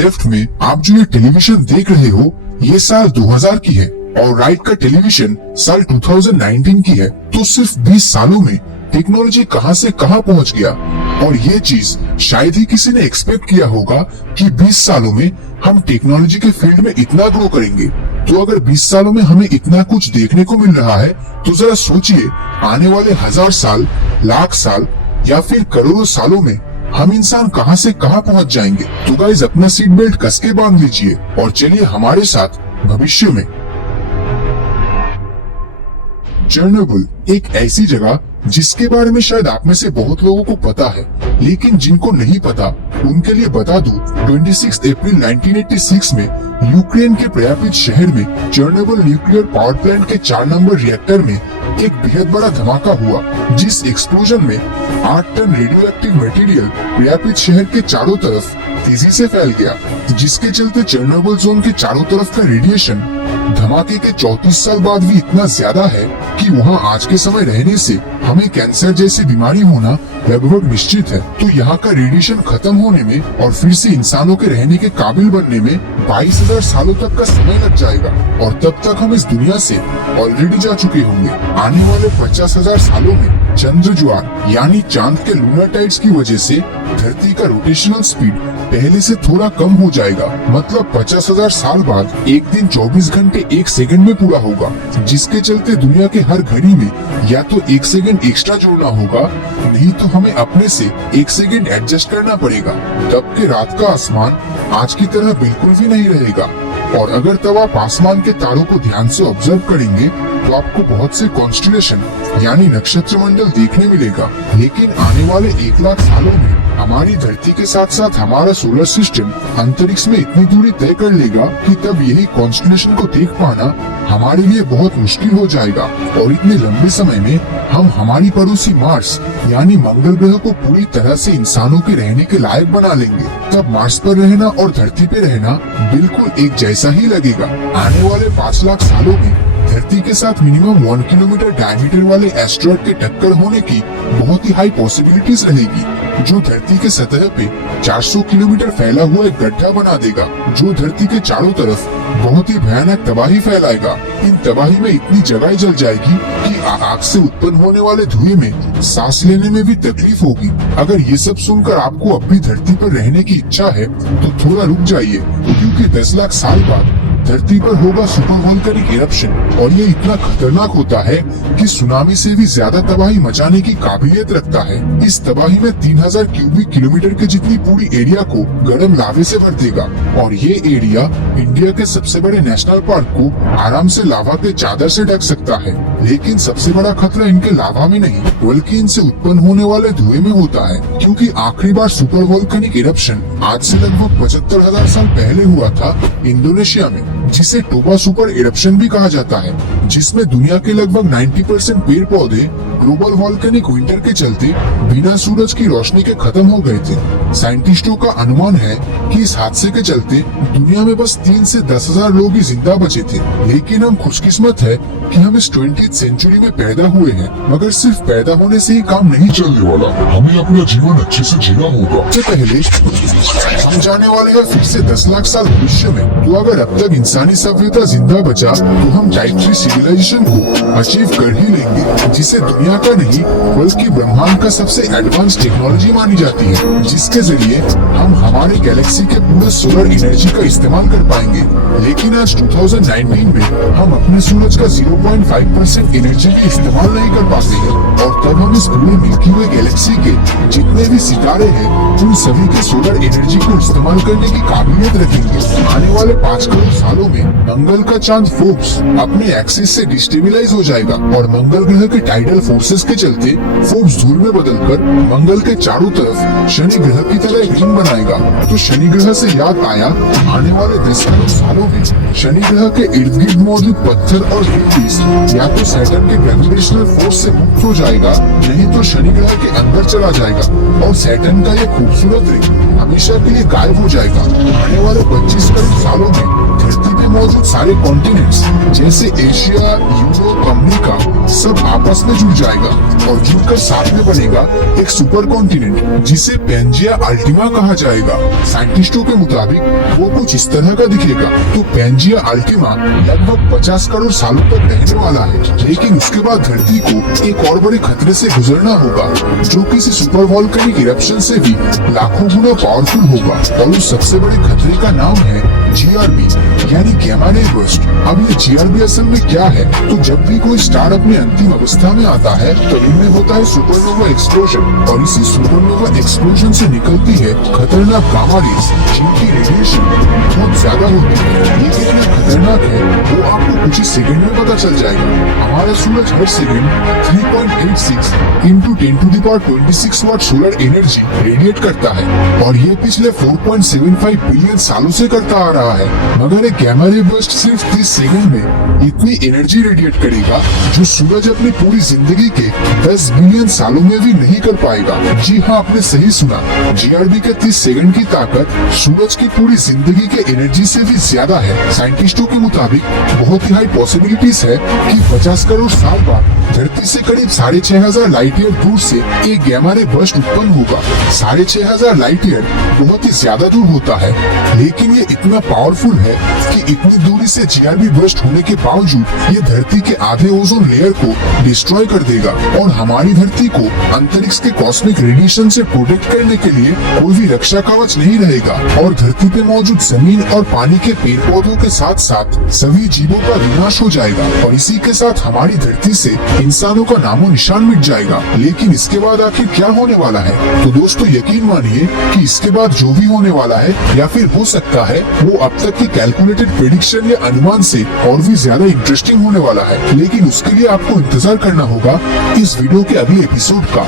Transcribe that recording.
Left में आप जो ये टेलीविजन देख रहे हो, ये साल 2000 की है और राइट का टेलीविजन साल 2019 की है। तो सिर्फ 20 सालों में टेक्नोलॉजी कहां से कहां पहुंच गया। और ये चीज शायद ही किसी ने एक्सपेक्ट किया होगा कि 20 सालों में हम टेक्नोलॉजी के फील्ड में इतना ग्रो करेंगे। तो अगर 20 सालों में हमें इतना कुछ देखने को मिल रहा है, तो जरा सोचिए आने वाले 1000 साल, लाख साल या फिर करोड़ों सालों में हम इंसान कहां से कहां पहुंच जाएंगे। तो गाइस, अपना सीट बेल्ट कस के बांध लीजिए और चलिए हमारे साथ भविष्य में। चेरनोबिल एक ऐसी जगह जिसके बारे में शायद आप में से बहुत लोगों को पता है, लेकिन जिनको नहीं पता उनके लिए बता दूं, 26 अप्रैल 1986 में यूक्रेन के प्रयापित शहर में चेरनोबिल न्यूक्लियर पावर प्लांट के 4 नंबर रिएक्टर में एक बेहद बड़ा धमाका हुआ, जिस एक्सप्लोजन में 8 टन रेडियो एक्टिव मटेरियल प्रयापित शहर के चारों तरफ तेजी से फैल गया, जिसके चलते चेरनोबिल जोन के चारों तरफ का रेडिएशन धमाके के 34 साल बाद भी इतना ज्यादा है कि वहाँ आज के समय रहने से हमें कैंसर जैसी बीमारी होना लगभग निश्चित है। तो यहाँ का रेडिएशन खत्म होने में और फिर से इंसानों के रहने के काबिल बनने में 22,000 सालों तक का समय लग जाएगा और तब तक हम इस दुनिया से ऑलरेडी जा चुके होंगे। आने वाले 50,000 सालों में चंद्र ज्वार यानी चांद के लूनर टाइड्स की वजह से धरती का रोटेशनल स्पीड पहले से थोड़ा कम हो जाएगा। मतलब 50,000 साल बाद एक दिन 24 घंटे 1 सेकंड में पूरा होगा, जिसके चलते दुनिया के हर घड़ी में या तो 1 सेकंड एक्स्ट्रा जोड़ना होगा, नहीं तो हमें अपने से 1 सेकंड एडजस्ट करना पड़ेगा। तब के रात का आसमान आज की तरह बिल्कुल भी नहीं रहेगा। और अगर तब आप आसमान के तारों को ध्यान से ऑब्जर्व करेंगे तो आपको बहुत से कॉन्स्टेलेशन यानी नक्षत्र मंडल देखने मिलेगा। लेकिन आने वाले 1 लाख सालों में हमारी धरती के साथ साथ हमारा सोलर सिस्टम अंतरिक्ष में इतनी दूरी तय कर लेगा कि तब यही कॉन्स्टेलेशन को देख पाना हमारे लिए बहुत मुश्किल हो जाएगा। और इतने लंबे समय में हम हमारी पड़ोसी मार्स यानी मंगल ग्रह को पूरी तरह से इंसानों के रहने के लायक बना लेंगे। तब मार्स पर रहना और धरती पे रहना बिल्कुल एक जैसा ही लगेगा। आने वाले 5 लाख सालों में धरती के साथ मिनिमम 1 किलोमीटर डायमीटर वाले एस्टेरॉयड के टक्कर होने की बहुत ही हाई पॉसिबिलिटीज रहेगी, जो धरती के सतह पे 400 किलोमीटर फैला हुआ एक गड्ढा बना देगा, जो धरती के चारों तरफ बहुत ही भयानक तबाही फैलाएगा। इन तबाही में इतनी जगह जल जाएगी कि आग से उत्पन्न होने वाले धुएं में सांस लेने में भी तकलीफ होगी। अगर ये सब सुनकर आपको अपनी धरती पर रहने की इच्छा है तो थोड़ा रुक जाइए, क्योंकि 10 लाख साल बाद धरती पर होगा सुपर वोल्केनिक इरप्शन और ये इतना खतरनाक होता है कि सुनामी से भी ज्यादा तबाही मचाने की काबिलियत रखता है। इस तबाही में 3000 क्यूबिक किलोमीटर के जितनी पूरी एरिया को गर्म लावे से भर देगा और ये एरिया इंडिया के सबसे बड़े नेशनल पार्क को आराम से लावा के चादर से ढक सकता है। लेकिन सबसे बड़ा खतरा इनके लावा में नहीं बल्कि इनसे उत्पन्न होने वाले धुएं में होता है, क्योंकि आखिरी बार सुपर वोल्केनिक इरप्शन आज से लगभग 75,000 साल पहले हुआ था इंडोनेशिया में, जिसे टोबा सुपर इरप्शन भी कहा जाता है, जिसमें दुनिया के लगभग 90% पेड़ पौधे ग्लोबल वोल्केनिक विंटर के चलते बिना सूरज की रोशनी के खत्म हो गए थे। साइंटिस्टों का अनुमान है कि इस हादसे के चलते दुनिया में बस 3 से 10,000 लोग ही जिंदा बचे थे। लेकिन हम खुशकिस्मत है कि हम इस 20th सेंचुरी में पैदा हुए हैं, मगर सिर्फ पैदा होने से ही काम नहीं चलने वाला, हमें अपना जीवन अच्छे से जीना होगा। इससे पहले हम जाने वाले हैं फिर से 10 लाख साल भविष्य में। तो अगर अब तक इंसानी सभ्यता जिंदा बचा तो हम टाइप 3 सिविलाइजेशन को अचीव कर ही लेंगे, जिसे दुनिया का नहीं बल्कि ब्रह्मांड का सबसे एडवांस टेक्नोलॉजी मानी जाती है, जिसके जरिए हम हमारे गैलेक्सी के पूरे सोलर एनर्जी का इस्तेमाल कर पाएंगे। लेकिन आज 2019 में हम अपने सूरज का 0.5% एनर्जी भी इस्तेमाल नहीं कर पाते हैं और तब हम इस पूरे मिल्की वे गैलेक्सी के जितने भी सितारे हैं उन सभी के सोलर एनर्जी को इस्तेमाल करने की काबिलियत रखेंगे। आने वाले 5 करोड़ सालों में मंगल का चांद फोर्ब्स अपने एक्सिस से डिस्टेबिलाइज हो जाएगा और मंगल ग्रह के टाइडल फोर्सेस के चलते फोर्ब्स धूल में बदलकर मंगल के चारों तरफ शनि ग्रह की तरह एक रिंग बनाएगा। तो शनि ग्रह से याद आया, आने वाले 10 करोड़ सालों में शनि ग्रह के इर्द गिर्द मौजूद पत्थर और हिल्स या तो सैटर्न के ग्रेविटेशनल फोर्स से मुक्त हो जाएगा, नहीं तो शनि ग्रह के अंदर चला जाएगा और सैटर्न का ये खूबसूरत रिंग हमेशा के लिए गायब हो जाएगा। आने वाले 25 करोड़ सालों में धरती पे मौजूद सारे कॉन्टिनेंट्स जैसे एशिया, यूरोप, अमेरिका सब आपस में जुड़ जाएगा और जुड़कर साथ में बनेगा एक सुपर कॉन्टिनेंट जिसे पेंजिया अल्टीमा कहा जाएगा। साइंटिस्टों के मुताबिक वो कुछ इस तरह का दिखेगा। तो पेंजिया अल्टीमा लगभग 50 करोड़ सालों तक रहने वाला है, लेकिन उसके बाद धरती को एक और बड़े खतरे से गुजरना होगा जो किसी सुपर वोल्केनिक इरप्शन से भी लाखों गुना पावरफुल होगा। और उस सबसे बड़े खतरे का नाम है GRB यानी गैमा रे बर्स्ट। अब ये GRB असल में क्या है? तो जब भी कोई स्टार अपने अंतिम अवस्था में आता है तो इनमें होता है सुपरनोवा एक्सप्लोजन, और इसी सुपरनोवा एक्सप्लोजन से निकलती है खतरनाक गामा रेज जिनकी रेडिएशन बहुत ज्यादा होती है। ये कितना खतरनाक है वो आपको कुछ ही सेकंड में पता चल जाएगा। हमारा सूरज हर second 3.86 into 10⁻26 watt solar energy radiate करता है, और ये पिछले 4.75 बिलियन सालों से करता आ रहा है। मगर एक गैमा रे बर्स्ट सिर्फ 30 सेकंड में इतनी एनर्जी रेडिएट करेगा जो सूरज अपनी पूरी जिंदगी के 10 बिलियन सालों में भी नहीं कर पाएगा। जी हाँ, आपने सही सुना, GRB के 30 सेकंड की ताकत सूरज की पूरी जिंदगी के एनर्जी से भी ज्यादा है। साइंटिस्टों के मुताबिक बहुत ही हाई पॉसिबिलिटीज है कि 50 करोड़ साल बाद धरती से करीब 6500 लाइट ईयर दूर से एक गैमा रे बर्स्ट उत्पन्न होगा। 6500 लाइट ईयर बहुत ही ज्यादा दूर होता है, लेकिन ये इतना पावरफुल है कि इतनी दूरी से GRB बर्स्ट होने के बावजूद ये धरती के आधे ओजोन लेयर को डिस्ट्रॉय कर देगा और हमारी धरती को अंतरिक्ष के कॉस्मिक रेडिएशन से प्रोटेक्ट करने के लिए कोई भी रक्षा कवच नहीं रहेगा। और धरती पे मौजूद जमीन और पानी के पेड़ पौधों के साथ साथ सभी जीवों का विनाश हो जाएगा, और इसी के साथ हमारी धरती से इंसानों का नामो निशान मिट जाएगा। लेकिन इसके बाद आखिर क्या होने वाला है? तो दोस्तों यकीन मानिए कि इसके बाद जो भी होने वाला है या फिर हो सकता है वो अब तक की कैलकुलेटेड प्रेडिक्शन या अनुमान से और भी ज्यादा इंटरेस्टिंग होने वाला है। लेकिन उसके लिए आपको इंतजार करना होगा इस वीडियो के अगले एपिसोड का।